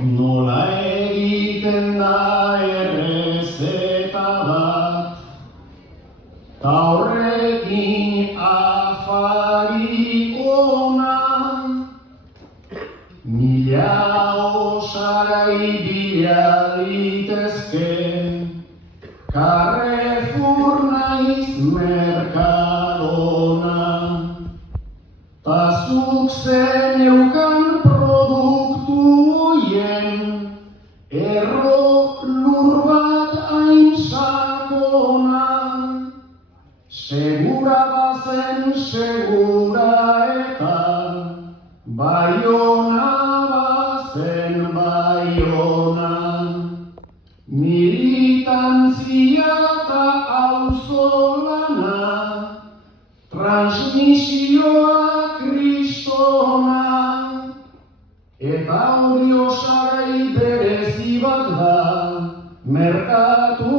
Nola egiten da errezeta bat, ta horrekin afari ona, mila osagai bila litezke, Carrefour naiz Mercadona, ta zuk zeneukan produktu hoien, erro lur bat hain sakona, segura bazen segura eta Baiona bazen Baiona, militantzia eta auzolana, transmisioa kristona, eta hori osagai berezi bat da, merkatu